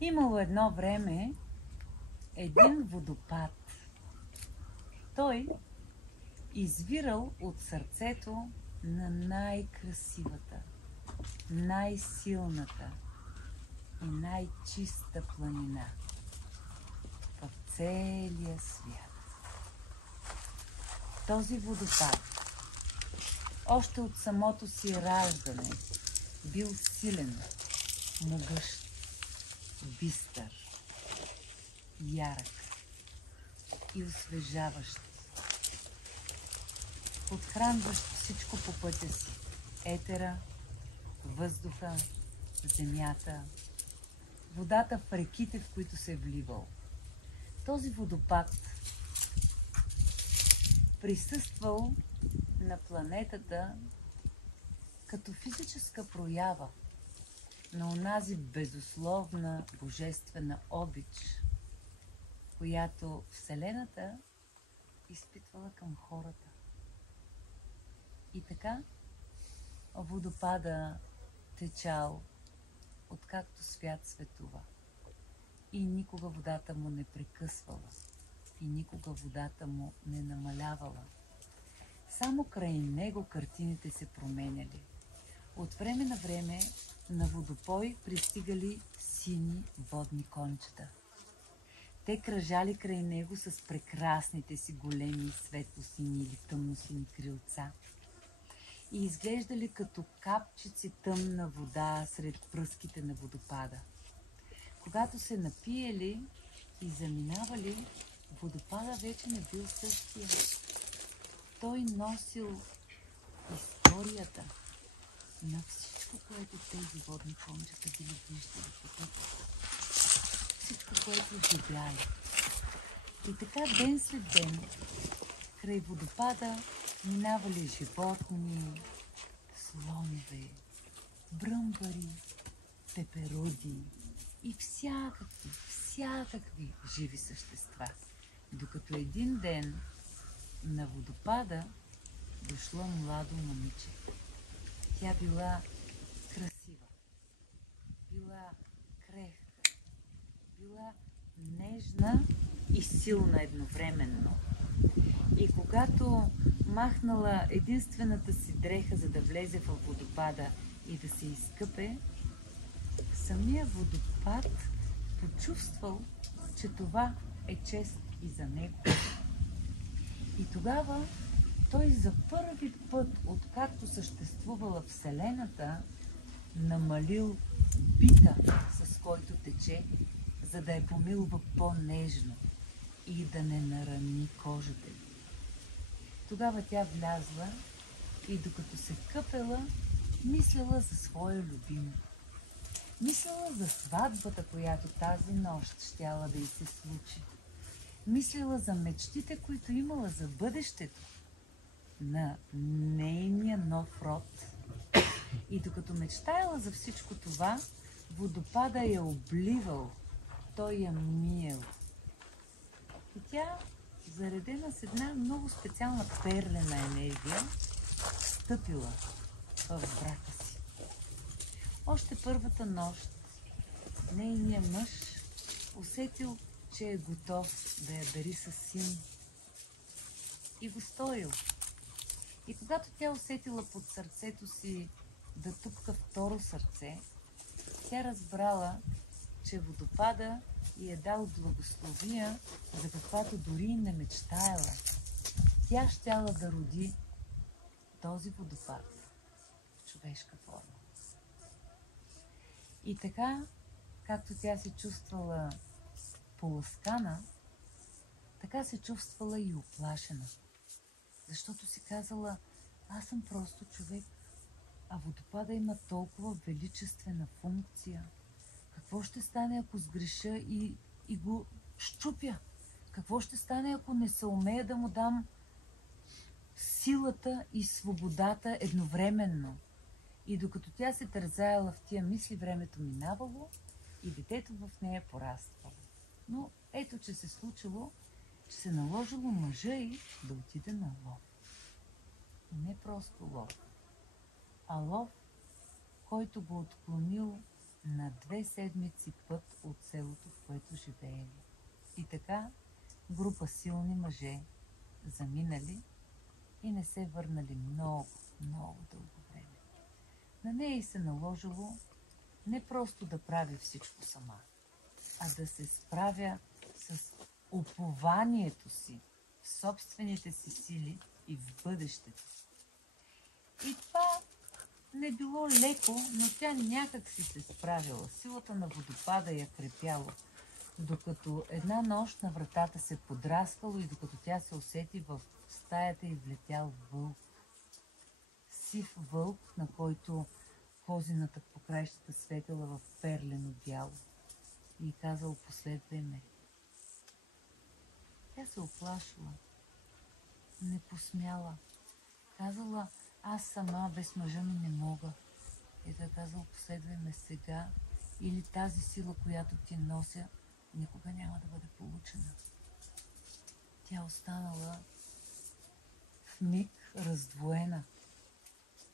Имало едно време един водопад. Той извирал от сърцето на най-красивата, най-силната и най-чиста планина в целия свят. Този водопад още от самото си раждане бил силен, могъщ, бистър, ярък и освежаващ, подхранващ всичко по пътя си – етера, въздуха, земята, водата в реките, в които се е вливал. Този водопад присъствал на планетата като физическа проява на онази безусловна божествена обич, която Вселената изпитвала към хората. И така водопада течал, откакто свят светува. И никога водата му не прекъсвала. И никога водата му не намалявала. Само край него картините се променяли. От време на време на водопой пристигали сини водни кончета. Те кръжали край него с прекрасните си големи светлосини или тъмносини крилца и изглеждали като капчици тъмна вода сред пръските на водопада. Когато се напиели и заминавали, водопада вече не бил същия. Той носил историята на всичко, което тези водни кончета били виждали по пътя. Всичко, което живяли. И така ден след ден край водопада минавали животни, слонове, бръмбари, пеперуди и всякакви живи същества. Докато един ден на водопада дошло младо момиче. Тя била красива, била крехка, била нежна и силна едновременно. И когато махнала единствената си дреха, за да влезе в водопада и да се изкъпе, самия водопад почувствал, че това е чест и за него. И тогава той за първи път, откакто съществувала Вселената, намалил бита, с който тече, за да я помилва по-нежно и да не нарани кожата й. Тогава тя влязла и докато се къпела, мислела за своя любим. Мислела за сватбата, която тази нощ щяла да й се случи. Мислила за мечтите, които имала за бъдещето на нейния нов род. И докато мечтаяла за всичко това, водопада я обливал, той я миел. И тя, заредена с една много специална перлена енергия, стъпила в брака си. Още първата нощ нейният мъж усетил, че е готов да я дари със син. И го сторил. И когато тя усетила под сърцето си да тупка второ сърце, тя разбрала, че водопада й е дал благословия, за каквато дори и не мечтаяла. Тя щяла да роди този водопад в човешка форма. И така, както тя се чувствала поласкана, така се чувствала и оплашена. Защото си казала, аз съм просто човек, а водопада има толкова величествена функция. Какво ще стане, ако сгреша и го щупя? Какво ще стане, ако не съумея да му дам силата и свободата едновременно? И докато тя се тързаяла в тия мисли, времето минавало и детето в нея пораствало. Но ето, че се случило, че се наложило мъжа й да отиде на лов. Не просто лов, а лов, който го отклонил на 2 седмици път от селото, в което живеели. И така група силни мъже заминали и не се върнали много, много дълго време. На нея й се наложило не просто да прави всичко сама, а да се справя с упованието си в собствените си сили и в бъдещето. И това не било леко, но тя някак си се справила. Силата на водопада я крепяло, докато една нощ на вратата се подраскало и докато тя се усети в стаята и влетял вълк. Сив вълк, на който козината по краищата светила в перлено бяло. И казал: последвай ме. Тя се оплашила. Не посмяла. Казала: аз сама без мъжа ми не мога. И той казал: последвай ме сега, или тази сила, която ти нося, никога няма да бъде получена. Тя останала в миг раздвоена.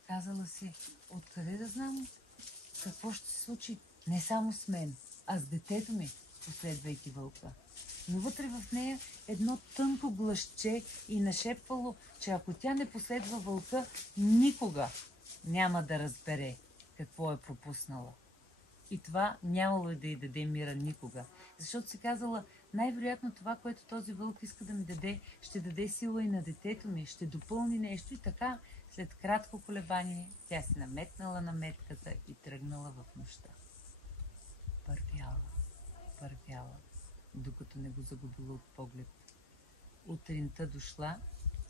Казала си: откъде да знам какво ще се случи не само с мен, а с детето ми, последвайки вълка. Но вътре в нея едно тънко гласче и нашепвало, че ако тя не последва вълка, никога няма да разбере какво е пропуснала. И това нямало и да й даде мира никога. Защото си казала: най-вероятно това, което този вълк иска да ми даде, ще даде сила и на детето ми, ще допълни нещо. И така, след кратко колебание, тя се наметнала на метката и тръгнала в нощта. Първяла, докато не го загубила от поглед. Утринта дошла,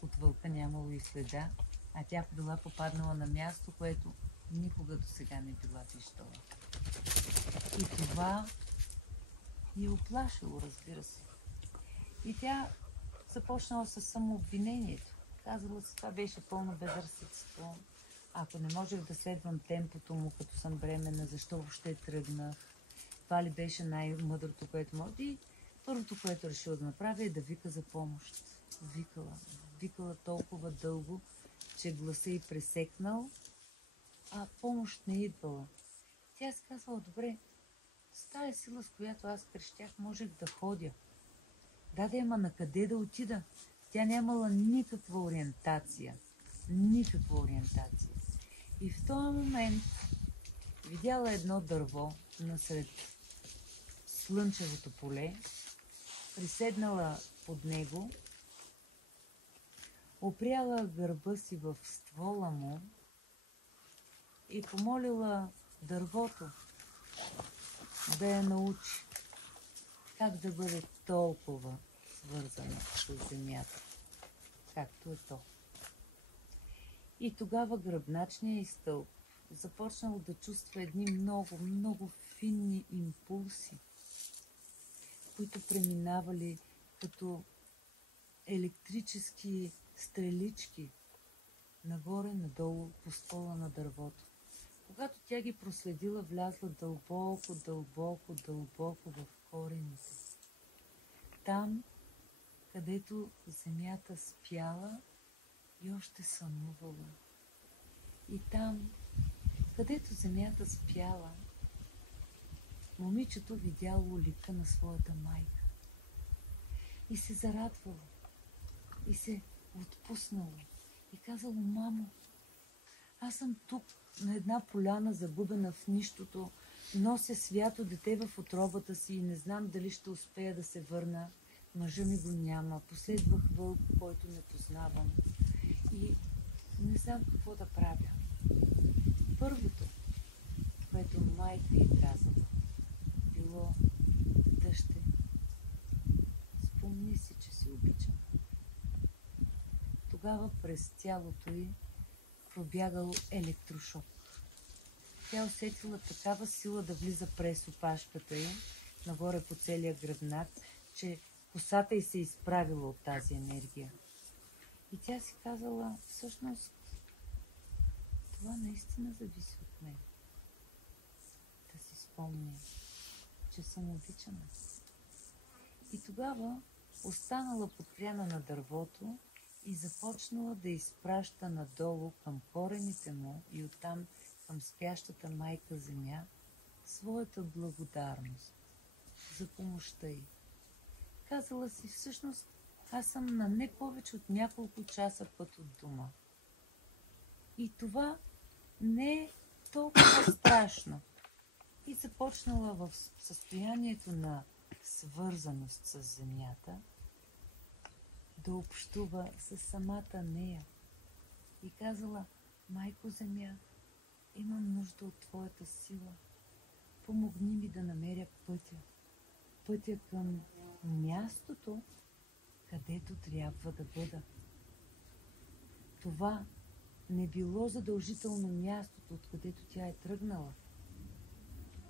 от вълка нямало и следа, а тя била попаднала на място, което никога до сега не била виждала. И това я оплашило, разбира се. И тя започнала с самообвинението. Казала си: това беше пълно безразсъдство. Ако не можех да следвам темпото му, като съм бременна, защо въобще тръгнах? Това ли беше най-мъдрото, което може? И първото, което решила да направи, е да вика за помощ. Викала толкова дълго, че гласа й пресекнал, а помощ не идвала. Тя си казала: добре, с тая сила, с която аз крещях, можех да ходя. Да, ама на къде да отида? Тя нямала никаква ориентация. И в този момент видяла едно дърво насред слънчевото поле, приседнала под него, опряла гърба си в ствола му и помолила дървото да я научи как да бъде толкова свързана с земята, както е то. И тогава гръбначният стълб започнал да чувства едни много, много финни импулси, които преминавали като електрически стрелички нагоре-надолу по ствола на дървото. Когато тя ги проследила, влязла дълбоко в корените. Там, където земята спяла и още сънувала. И там, където земята спяла, момичето видяло лика на своята майка. И се зарадвало. И се отпуснало. И казало: мамо, аз съм тук на една поляна, загубена в нищото, нося свято дете в утробата си и не знам дали ще успея да се върна. Мъжа ми го няма. Последвах вълк, който не познавам. И не знам какво да правя. Първото, което майка й казала, било: дъще, спомни си, че си обичам. Тогава през тялото й пробягал електрошок. Тя усетила такава сила да влиза през опашката й, нагоре по целия гръбнак, че косата й се изправила от тази енергия. И тя си казала: всъщност, това наистина зависи от мен. Да си спомня, че съм обичана. И тогава останала подпряна на дървото и започнала да изпраща надолу към корените му и оттам към спящата майка земя своята благодарност за помощта й. Казала си, всъщност, аз съм на не повече от няколко часа път от дома. И това не е толкова страшно. И започнала в състоянието на свързаност с земята да общува с самата нея. И казала, майко земя, имам нужда от твоята сила. Помогни ми да намеря пътя. Пътя към мястото, където трябва да бъда. Това не било задължително мястото, откъдето тя е тръгнала.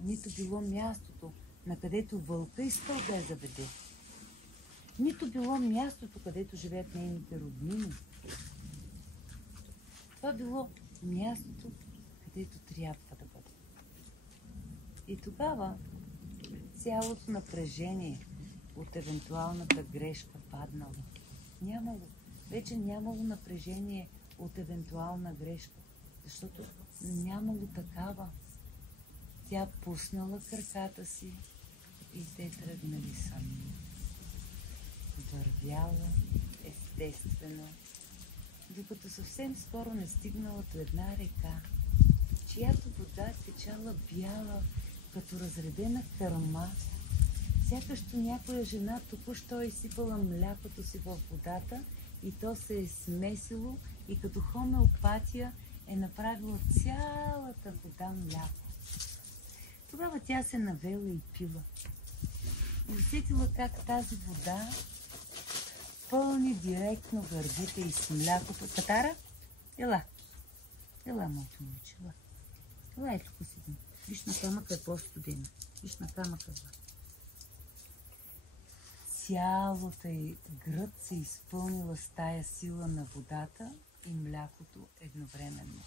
Нито било мястото, на където вълка искал да я заведе. Нито било мястото, където живеят нейните роднини. Това било мястото, където трябва да бъде. И тогава цялото напрежение от евентуалната грешка паднало. Вече нямало напрежение от евентуална грешка, защото нямало такава. Тя пуснала краката си и те тръгнали сами. Вървяла естествено, докато съвсем скоро не стигнала до една река, чиято вода течала бяла, като разредена кърма, сякащо някоя жена току-що е изсипала млякото си във водата и то се е смесило и като хомеопатия е направила цялата вода мляко. Тогава тя се навела и пила. И усетила как тази вода пълни директно гърдите и с млякото. Катара, ела, моето момиче, ела. Ела, ето тук седи. Виж на камъка е по-студена. Виж на камъка. Цялата й гръд се изпълнила с тая сила на водата и млякото едновременно.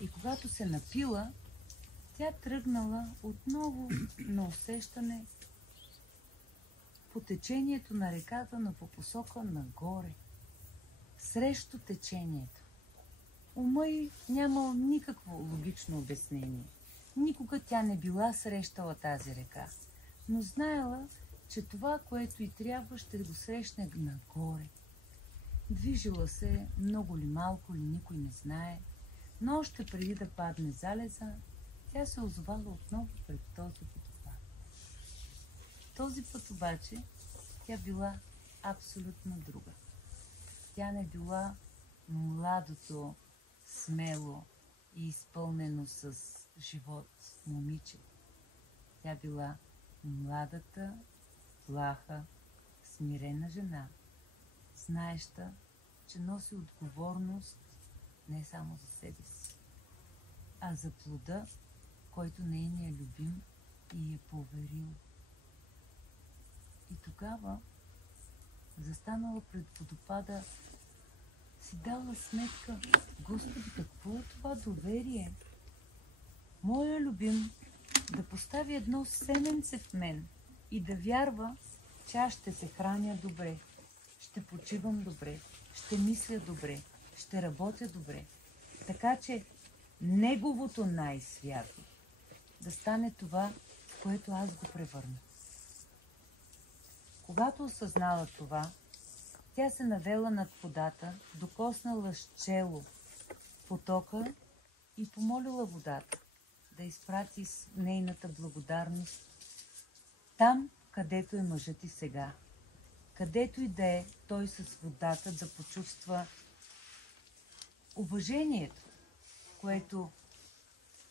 И когато се напила, тя тръгнала отново на усещане по течението на реката, но по посока нагоре, срещу течението. Ума й нямал никакво логично обяснение. Никога тя не била срещала тази река, но знаела, че това, което й трябва, ще го срещне нагоре. Движила се, много ли малко ли, никой не знае, но още преди да падне залеза, тя се озовала отново пред този водопад. Този път обаче тя била абсолютно друга. Тя не била младото, смело и изпълнено с живот момиче. Тя била младата, плаха, смирена жена, знаеща, че носи отговорност не само за себе си, а за плода, който нейният любим и е поверил. И тогава, застанала пред водопада, си дала сметка, Господи, какво е това доверие? Моя любим да постави едно семенце в мен и да вярва, че аз ще се храня добре, ще почивам добре, ще мисля добре, ще работя добре. Така че неговото най-свято да стане това, в което аз го превърна. Когато осъзнала това, тя се навела над водата, докоснала с чело потока и помолила водата да изпрати с нейната благодарност там, където е мъжът и сега. Където и да е той с водата да почувства уважението, което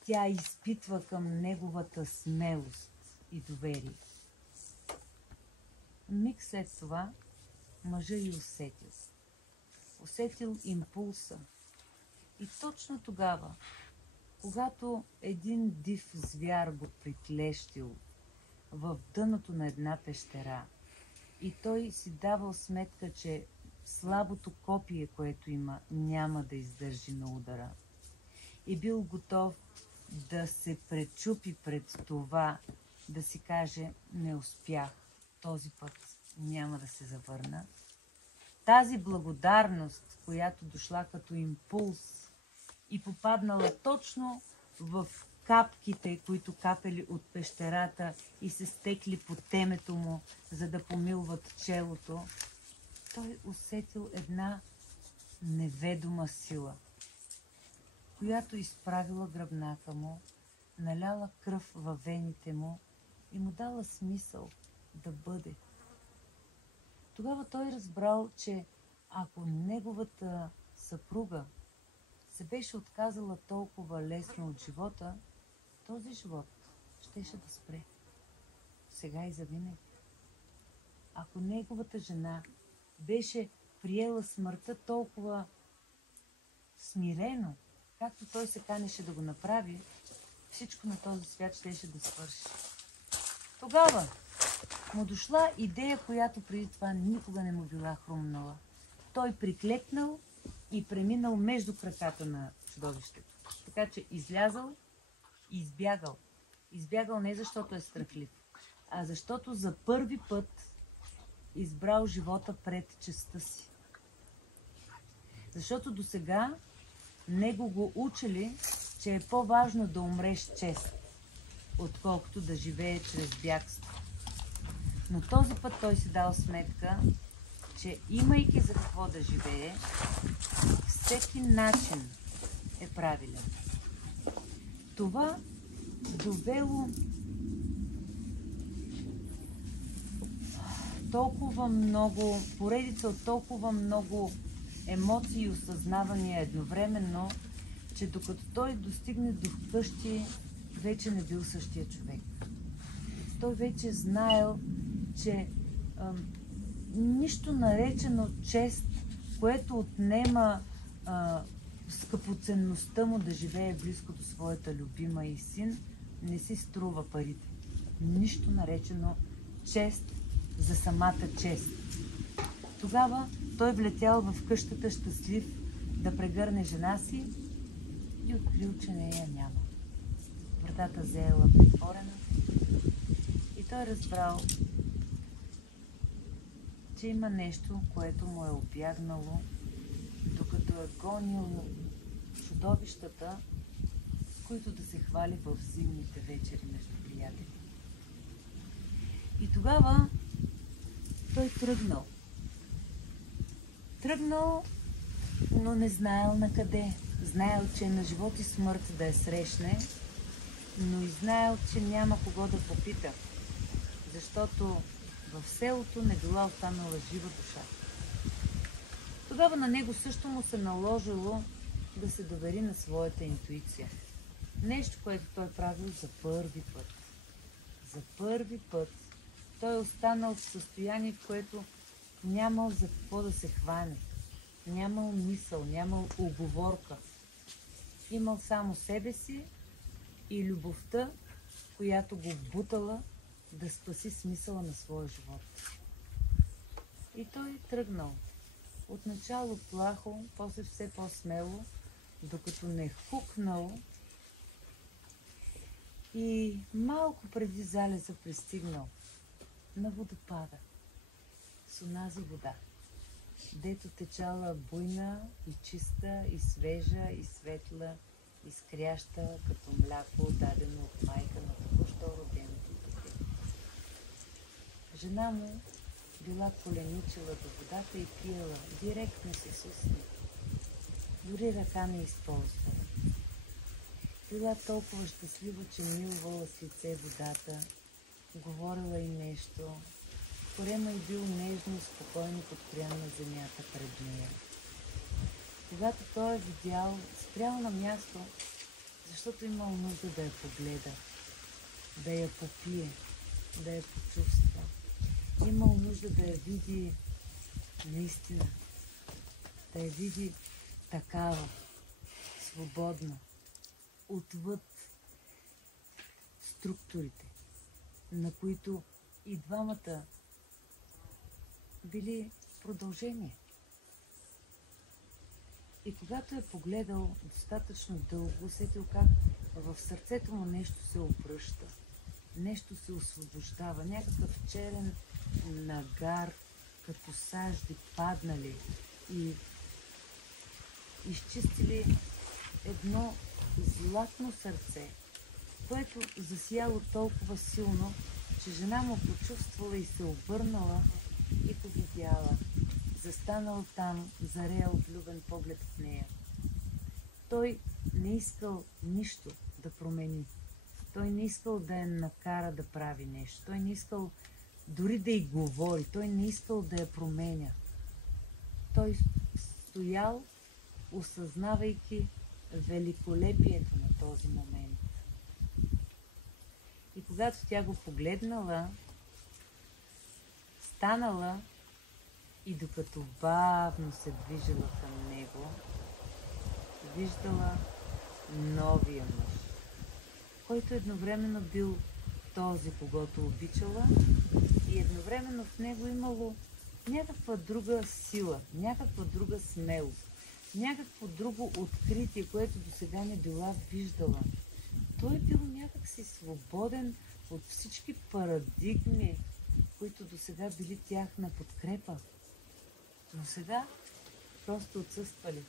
тя изпитва към неговата смелост и доверие. Миг след това мъжът й усетил. Усетил импулса. И точно тогава, когато един див звяр го приклещил в дъното на една пещера и той си давал сметка, че слабото копие, което има, няма да издържи на удара, и бил готов да се пречупи пред това, да си каже, не успях, този път няма да се завърна. Тази благодарност, която дошла като импулс и попаднала точно в капките, които капели от пещерата и се стекли по темето му, за да помилват челото, той усетил една неведома сила, която изправила гръбнака му, наляла кръв във вените му и му дала смисъл да бъде. Тогава той разбрал, че ако неговата съпруга се беше отказала толкова лесно от живота, този живот щеше да спре. Сега и завинаги. Ако неговата жена беше приела смъртта толкова смирено, както той се канеше да го направи, всичко на този свят щеше да свърши. Тогава му дошла идея, която преди това никога не му била хрумнала. Той приклекнал и преминал между краката на чудовището. Така че излязал и избягал. Избягал не защото е страхлив, а защото за първи път избрал живота пред честта си. Защото досега него го учили, че е по-важно да умреш чест, отколкото да живее чрез бягство. Но този път той си дал сметка, че имайки за какво да живее, всеки начин е правилен. Това довело толкова много, поредица от толкова много емоции и осъзнавания едновременно, че докато той достигне до вкъщи, вече не бил същия човек. Той вече знаел, че нищо наречено чест, което отнема скъпоценността му да живее близко до своята любима и син, не си струва парите. Нищо наречено чест за самата чест. Тогава той влетял в къщата щастлив да прегърне жена си и открил, че нея няма. Вратата заела притворена и той разбрал, че има нещо, което му е обягнало, докато е гонил чудовищата, с които да се хвали в зимните вечери между приятели. И тогава той тръгнал. Тръгнал, но не знаел на къде. Знаел, че е на живот и смърт да я срещне, но и знаел, че няма кого да попита, защото в селото не била останала жива душа. Тогава на него също му се наложило да се довери на своята интуиция. Нещо, което той правил за първи път. За първи път той е останал в състояние, в което нямал за какво да се хване. Нямал мисъл, нямал уговорка. Имал само себе си и любовта, която го бутала да спаси смисъла на своя живот. И той тръгнал. Отначало плахо, после все по-смело, докато не хукнал и малко преди залеза пристигнал на водопада с онази вода, дето течала буйна и чиста, и свежа, и светла, изкряща, като мляко, дадено от майка на току-що роденото дете. Жена му била коленичила до водата и пиела, директно с усни. Дори ръка не използва. Била толкова щастлива, че милвала с лице водата, говорила и нещо. Корема й бил нежно и спокойно подпрян на земята пред нея. Когато той е видял, спрял на място, защото имал нужда да я погледа, да я попие, да я почувства. Имал нужда да я види наистина, да я види такава, свободна, отвъд структурите, на които и двамата били продължение. И когато е погледал достатъчно дълго, усетил как в сърцето му нещо се обръща, нещо се освобождава, някакъв черен нагар, като сажди паднали и изчистили едно златно сърце, което засияло толкова силно, че жена му почувствала и се обърнала и го видяла. Застанал там, зареял влюбен поглед в нея. Той не искал нищо да промени. Той не искал да я накара да прави нещо. Той не искал дори да й говори. Той не искал да я променя. Той стоял, осъзнавайки великолепието на този момент. И когато тя го погледнала, станала и докато бавно се движила към него, виждала новия мъж, който едновременно бил този, когото обичала, и едновременно в него имало някаква друга сила, някаква друга смелост, някакво друго откритие, което досега не била виждала. Той е бил някакси свободен от всички парадигми, които досега били тяхна подкрепа. Но сега просто отсъствали.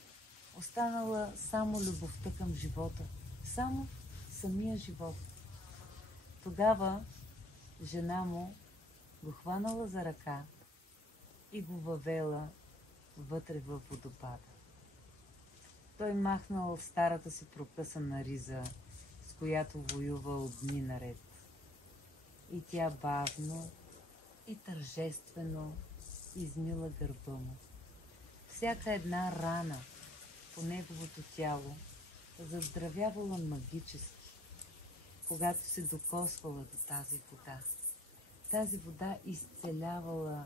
Останала само любовта към живота. Само самия живот. Тогава жена му го хванала за ръка и го въвела вътре във водопада. Той махнал старата си прокъсана риза, с която воювал дни наред. И тя бавно и тържествено измила гърба му. Всяка една рана по неговото тяло заздравявала магически, когато се докосвала до тази вода. Тази вода изцелявала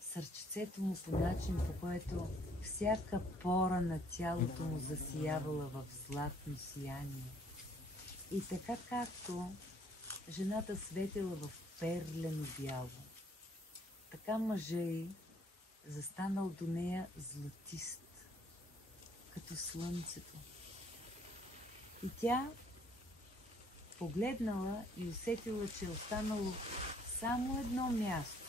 сърчицето му по начин, по който всяка пора на тялото му засиявала в златно сияние. И така както жената светила в перлено бяло, така мъжа й застанал до нея златист, като слънцето. И тя погледнала и усетила, че е останало само едно място,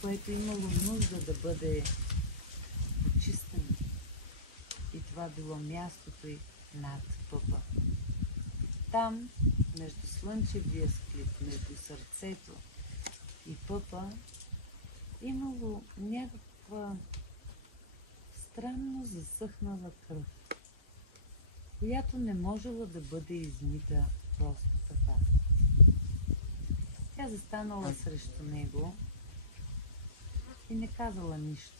което имало нужда да бъде почистено. И това било мястото й над пъпа. Там, между слънчевия склип, между сърцето и пъпа, имало някаква странно засъхнала кръв, която не можела да бъде измита просто така. Тя застанала срещу него и не казала нищо.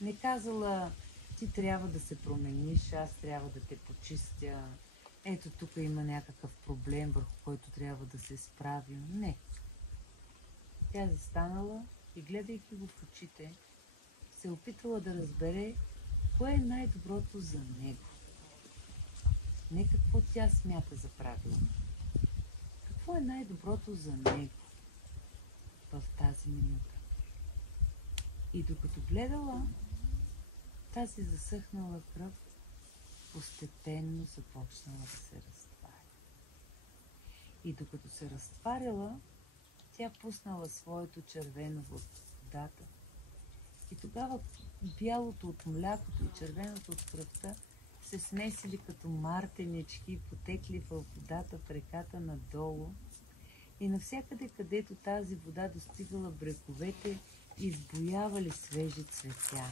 Не казала, ти трябва да се промениш, аз трябва да те почистя, ето тук има някакъв проблем, върху който трябва да се справим. Не. Тя застанала и, гледайки го в очите, се опитала да разбере кое е най-доброто за него. Не какво тя смята за правилно. Какво е най-доброто за него в тази минута. И докато гледала, тази засъхнала кръв постепенно започнала да се разтваря. И докато се разтваряла, тя пуснала своето червено в водата. И тогава бялото от млякото и червеното от кръвта се смесили като мартенички и потекли във водата в реката надолу. И навсякъде, където тази вода достигала бреговете, избуявали свежи цветя.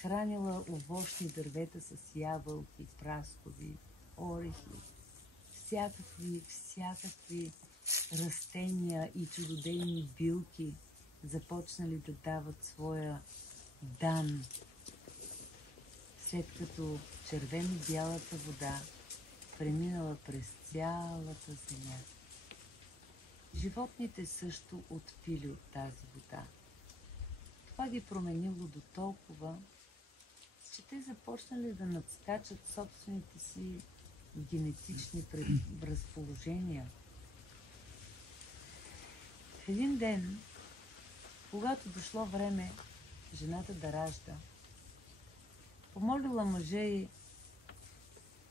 Хранила овощни дървета с ябълки, праскови, орехи, всякакви растения и чудодейни билки започнали да дават своя дан, след като червено-бялата вода преминала през цялата земя. Животните също отпили от тази вода. Това ги променило до толкова, че те започнали да надскачат собствените си генетични разположения. В един ден, когато дошло време жената да ражда, помолила мъжа й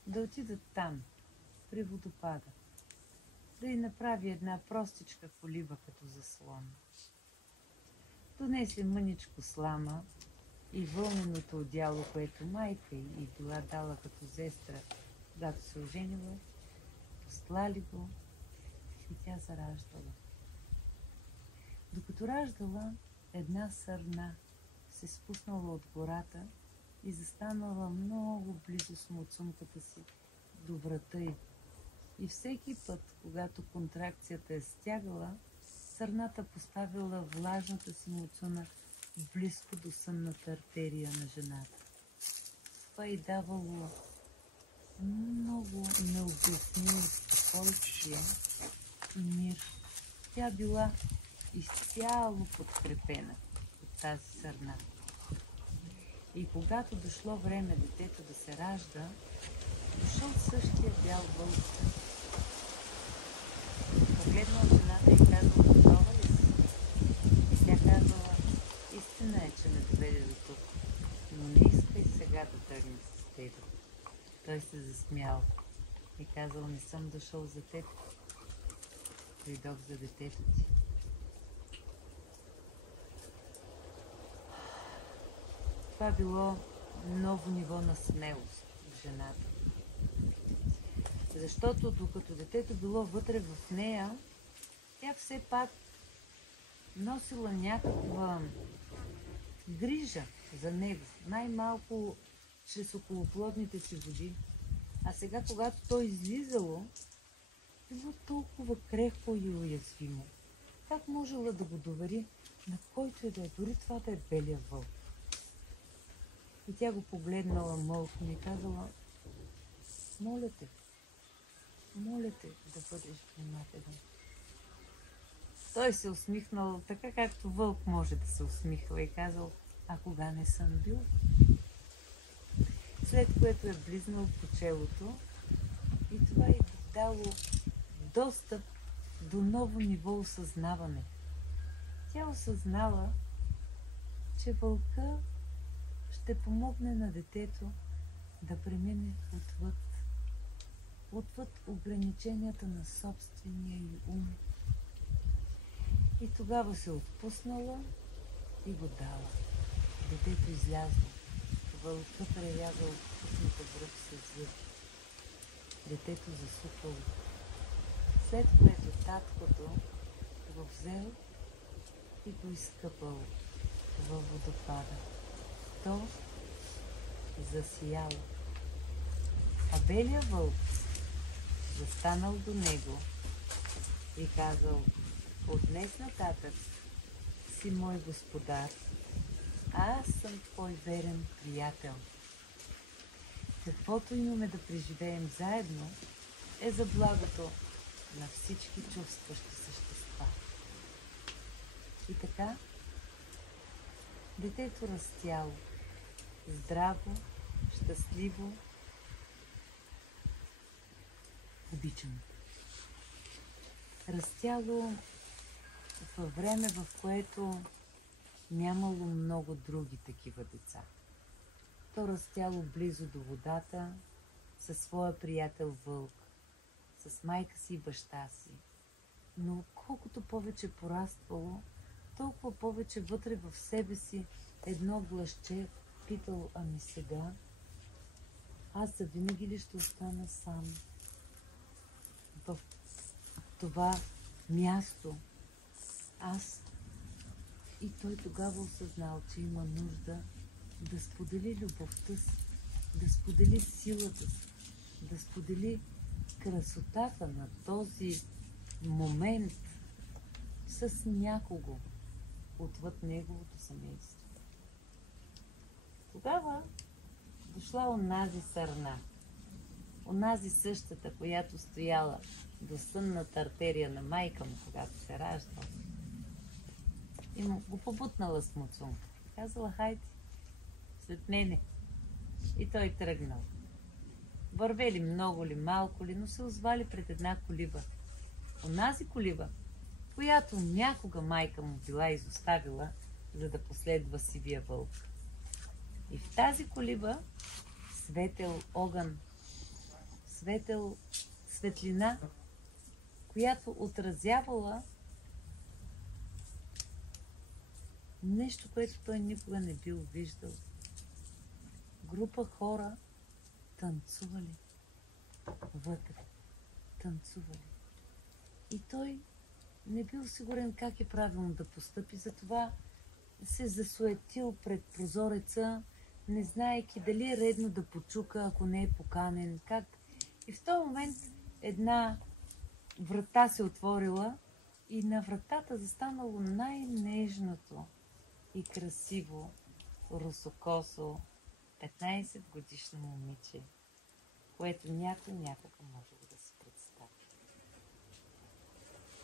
да отидат там, при водопада, да й направи една простичка колиба като заслон. Донесли мъничко слама и вълненото одяло, което майка й била дала като зестра, когато се оженила, Постлали го и тя зараждала. Докато раждала, една сърна се спуснала от гората и застанала много близо с муцунката си до врата й. И всеки път, когато контракцията е стягала, сърната поставила влажната си муцуна близко до сънната артерия на жената. Това й давало много необяснимо спокойствие и мир. Тя била изцяло подкрепена от тази сърна. И когато дошло време детето да се ражда, дошъл същия бял вълк. Погледнал жената и казал: готова ли си? И тя казала: истина е, че ме доведе до тук, но не искай сега да тръгнем с теб. Той се засмял и казал: не съм дошъл за теб, дойдох за детето ти. Това било ново ниво на смелост в жената. Защото докато детето било вътре в нея, тя все пак носила някаква грижа за него, най-малко чрез околоплодните си води. А сега, когато то излизало, било толкова крехко и уязвимо. Как можела да го довери на който и да е, дори това да е белия вълк? И тя го погледнала мълком и казала: моля те да бъдеш внимателен. Той се усмихнал така, както вълк може да се усмихва, и казал: а кога не съм бил? След което е близнал по челото и това й дало достъп до ново ниво осъзнаване. Тя осъзнала, че вълка ще помогне на детето да премине отвъд ограниченията на собствения й ум. И тогава се отпуснала и го дала. Детето излязло. Вълка прерязал отпусната връх с зъби. Детето засукало. След което таткото го взел и го изкъпал във водопада. То засияло. А белия вълк застанал до него и казал: от днес нататък си мой господар, а аз съм твой верен приятел. Каквото имаме да преживеем заедно е за благото на всички чувстващи същества. И така детето растяло, здраво, щастливо, обичано. Растяло във време, в което нямало много други такива деца. То растяло близо до водата, със своя приятел вълк, с майка си и баща си. Но колкото повече пораствало, толкова повече вътре в себе си едно гласче питало: ами сега, аз завинаги ли ще остана сам в това място? Аз. И той тогава осъзнал, че има нужда да сподели любовта си, да сподели силата си, да сподели красотата на този момент с някого отвъд неговото семейство. Тогава дошла онази сърна, онази същата, която стояла до сънната артерия на майка му, когато се раждал. И му го побутнала с муцунка. Казала: хайде, след мене. И той тръгнал. Вървели много ли, малко ли, но се озвали пред една колиба. Онази колиба, която някога майка му била изоставила, за да последва сивия вълк. И в тази колиба светел огън, светел светлина, която отразявала нещо, което той никога не бил виждал. Група хора танцували вътре. танцували. И той не бил сигурен как е правилно да постъпи, затова се засуетил пред прозореца, не знаейки дали е редно да почука, ако не е поканен, как. И в този момент една врата се отворила и на вратата застанало най-нежното и красиво, русокосо, 15-годишно момиче, което някой някога може да се представи.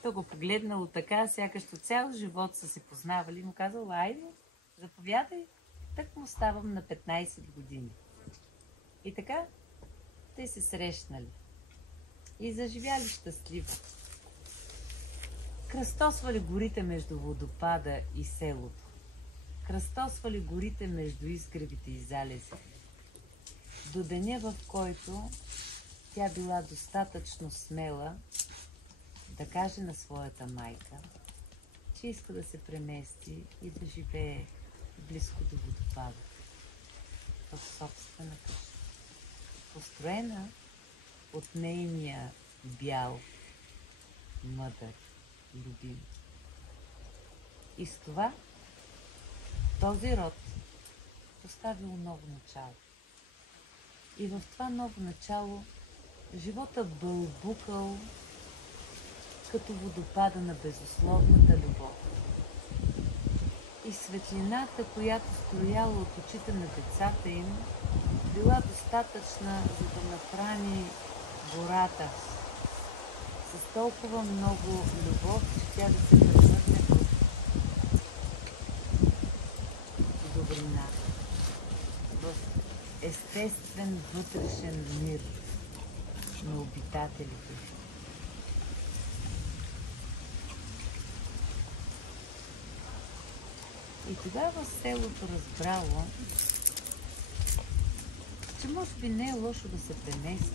Той го погледнало така, сякаш цял живот са се познавали и му казал: айде, заповядай, так му ставам на 15 години. И така, те се срещнали и заживяли щастливо. Кръстосвали горите между водопада и селото. Кръстосвали горите между изгревите и залези. До деня, в който тя била достатъчно смела да каже на своята майка, че иска да се премести и да живее близко до водопада, в собствена къща, построена от нейния бял, мъдър, любим. И с това този род поставил ново начало. И в това ново начало живота бълбукал като водопада на безусловната любов. И светлината, която строяла от очите на децата им, била достатъчна, за да нахрани гората с толкова много любов, че тя да се превърне в добрина, в естествен вътрешен мир на обитателите. И тогава селото разбрало, че може би не е лошо да се премести.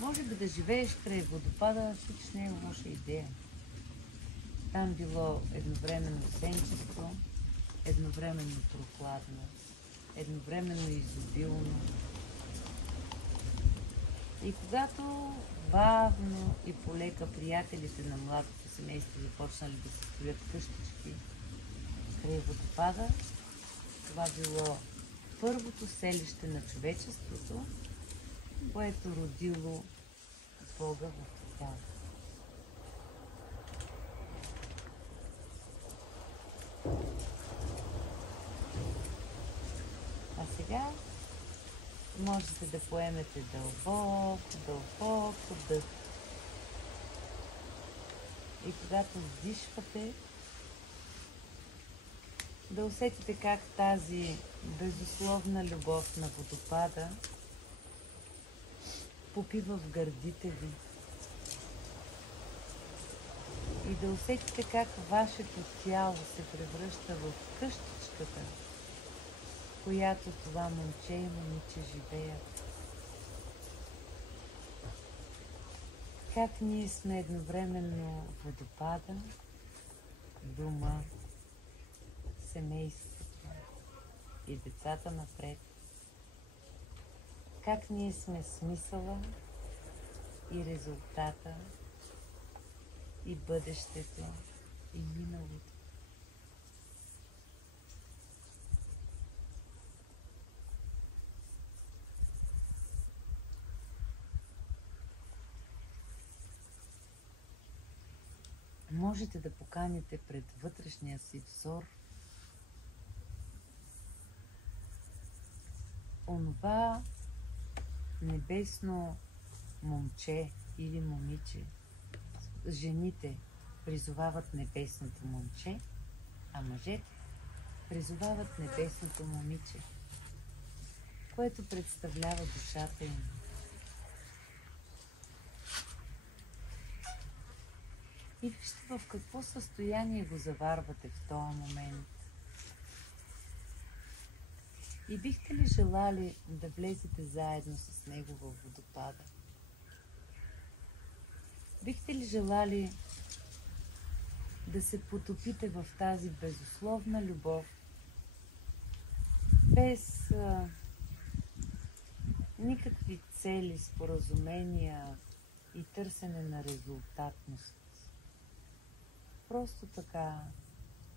Може би да живееш край водопада, хич не е лоша идея. Там било едновременно сенчесто, едновременно прохладно, едновременно изобилно. И когато бавно и полека приятелите на младото семейство започнали да се строят къщички край водопада, това било първото селище на човечеството, което родило Бога в тяло. А сега можете да поемете дълбоко дъх. И когато вдишвате, да усетите как тази безусловна любов на водопада попива в гърдите ви. И да усетите как вашето тяло се превръща в къщичката, в която това момче и момиче живеят. Как ние сме едновременно водопада, дома, семейството и децата напред. Как ние сме смисъла и резултата, и бъдещето, и миналото. Можете да поканите пред вътрешния си взор онова небесно момче или момиче. Жените призовават небесното момче, а мъжете призовават небесното момиче, което представлява душата им. И вижте в какво състояние го заварвате в този момент. И бихте ли желали да влезете заедно с него във водопада? Бихте ли желали да се потопите в тази безусловна любов, без никакви цели, споразумения, и търсене на резултатност. Просто така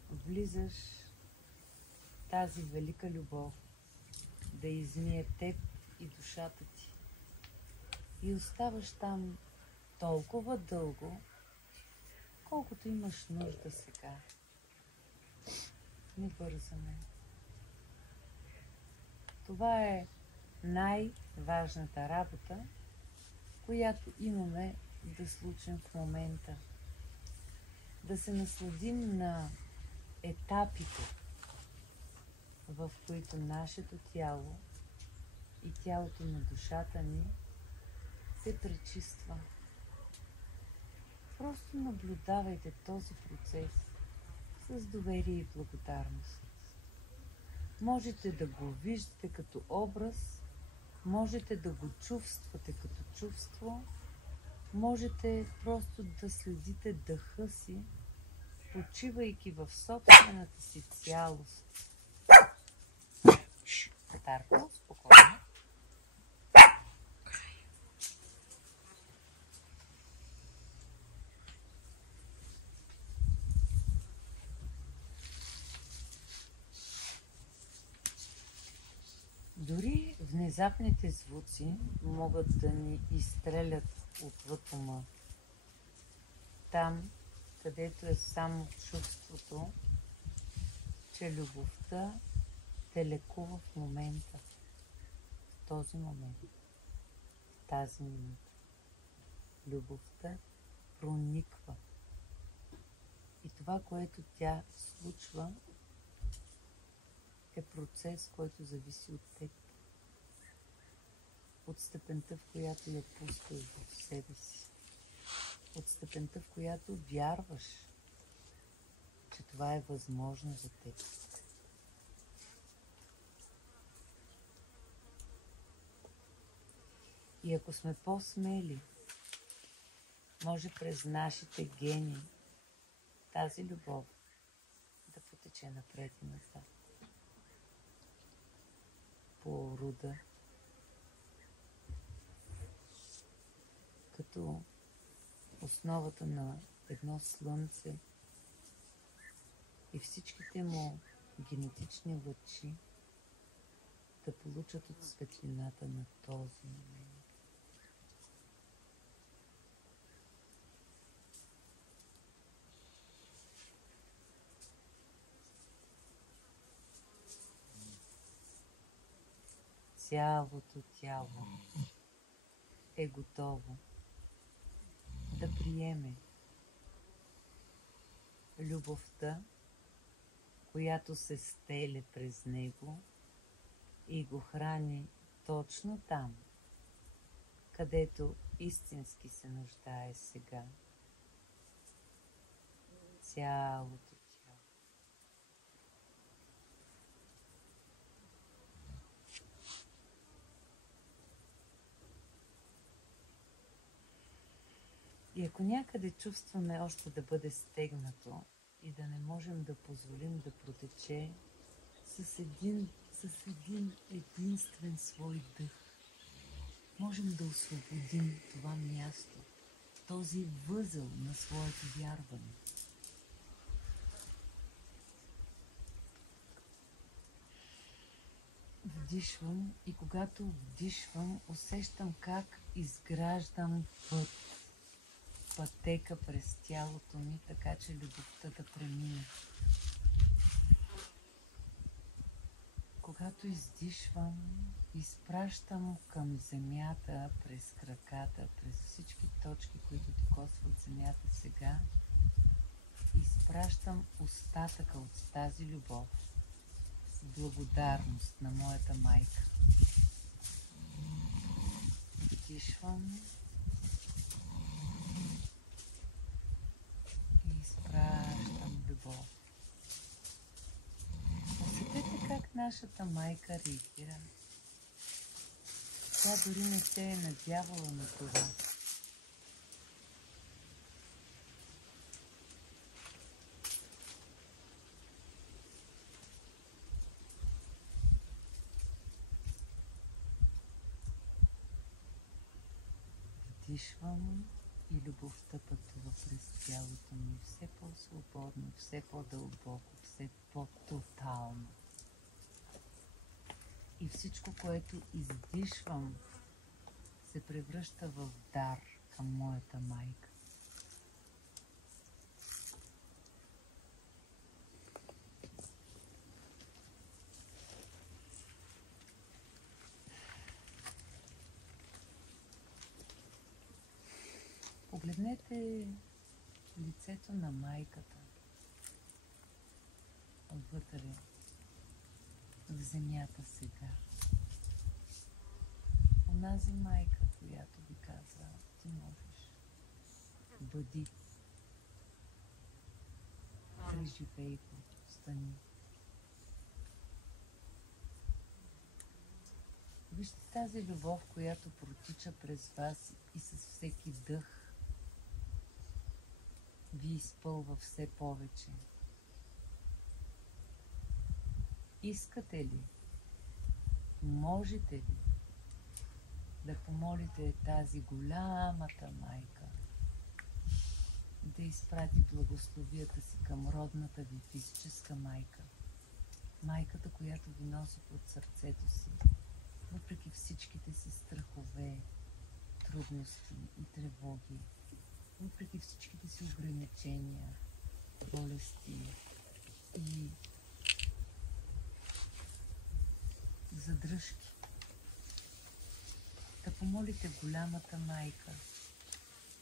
влизаш в тази велика любов да измие теб и душата ти. И оставаш там толкова дълго, колкото имаш нужда сега. Не бързаме. Това е най-важната работа, която имаме да случим в момента. Да се насладим на етапите, в които нашето тяло и тялото на душата ни се пречиства. Просто наблюдавайте този процес с доверие и благодарност. Можете да го виждате като образ, можете да го чувствате като чувство, можете просто да следите дъха си, почивайки в собствената си цялост. Тарко, спокойно. Дори внезапните звуци могат да ни изстрелят отвъд ума. Там, където е само чувството, че любовта те лекува в момента, в този момент, в тази минута. Любовта прониква. И това, което тя случва, е процес, който зависи от теб. От степента, в която я пускаш в себе си. От степента, в която вярваш, че това е възможно за теб. И ако сме по-смели, може през нашите гени тази любов да потече напред и назад. По руда, като основата на едно слънце и всичките му генетични лъчи да получат от светлината на този момент. Цялото тяло е готово да приеме любовта, която се стеле през него и го храни точно там, където истински се нуждае сега. Цялото тяло. И ако някъде чувстваме още да бъде стегнато и да не можем да позволим да протече с един единствен свой дъх, можем да освободим това място, този възел на своето вярване. Вдишвам и когато вдишвам, усещам как изграждам пътека през тялото ми, така че любовта да премине. Когато издишвам, изпращам към земята, през краката, през всички точки, които докосват земята сега, изпращам остатъка от тази любов с благодарност на моята майка. Вдишвам и изпращам любов. Усетете как нашата майка реагира. Тя дори не се е надявала на това. Вдишвам и любовта пътува през тялото ми все по-свободно, все по-дълбоко, все по-тотално. И всичко, което издишвам, се превръща в дар към моята майка. Погледнете лицето на майката отвътре в земята сега. Онази майка, която ви казва, ти можеш, бъди, преживей го, стани. Вижте тази любов, която протича през вас и с всеки дъх ви изпълва все повече. Искате ли, можете ли да помолите тази голямата майка да изпрати благословията си към родната ви физическа майка, майката, която ви носи под сърцето си, въпреки всичките си страхове, трудности и тревоги, въпреки всичките си ограничения, болести и задръжки. Да помолите голямата майка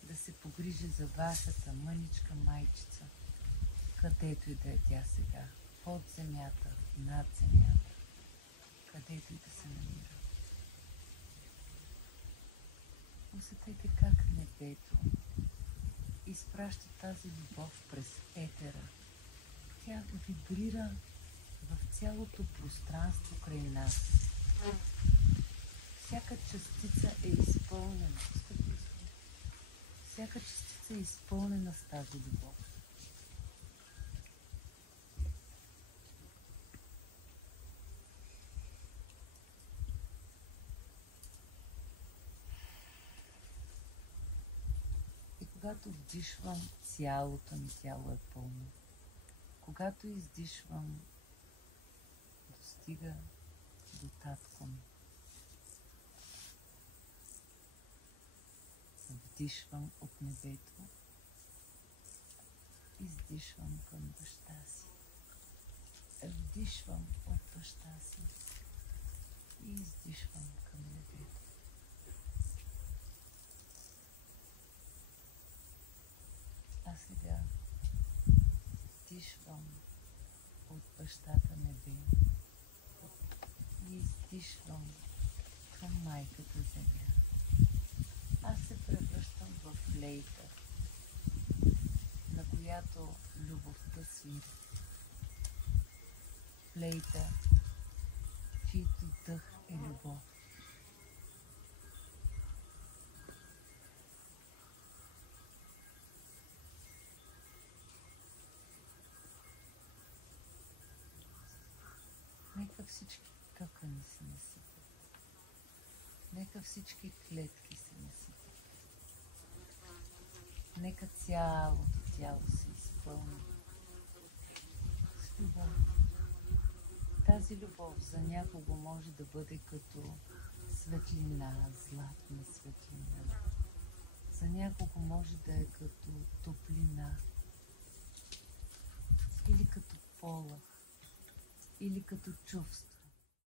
да се погрижи за вашата мъничка майчица, където и да е тя сега, под земята, над земята, където и да се намира. Усетете как небето изпраща тази любов през етера. Тя вибрира в цялото пространство край нас. Всяка частица е изпълнена. Всяка частица е изпълнена с тази любов. И когато вдишвам, цялото ми тяло е пълно. Когато издишвам, достига до татко ми. Вдишвам от небето, издишвам към баща си. Вдишвам от баща си и издишвам към небето. А сега вдишвам от бащата небе и издишвам към майката земя. Аз се превръщам в флейта, на която любовта свири. Флейта, чийто дъх е любов. Нека всички тъкани се насипят. Нека всички клетки се насипят. Нека цялото тяло се изпълни с любов. Тази любов за някого може да бъде като светлина, златна светлина. За някого може да е като топлина, или като полъх, или като чувство.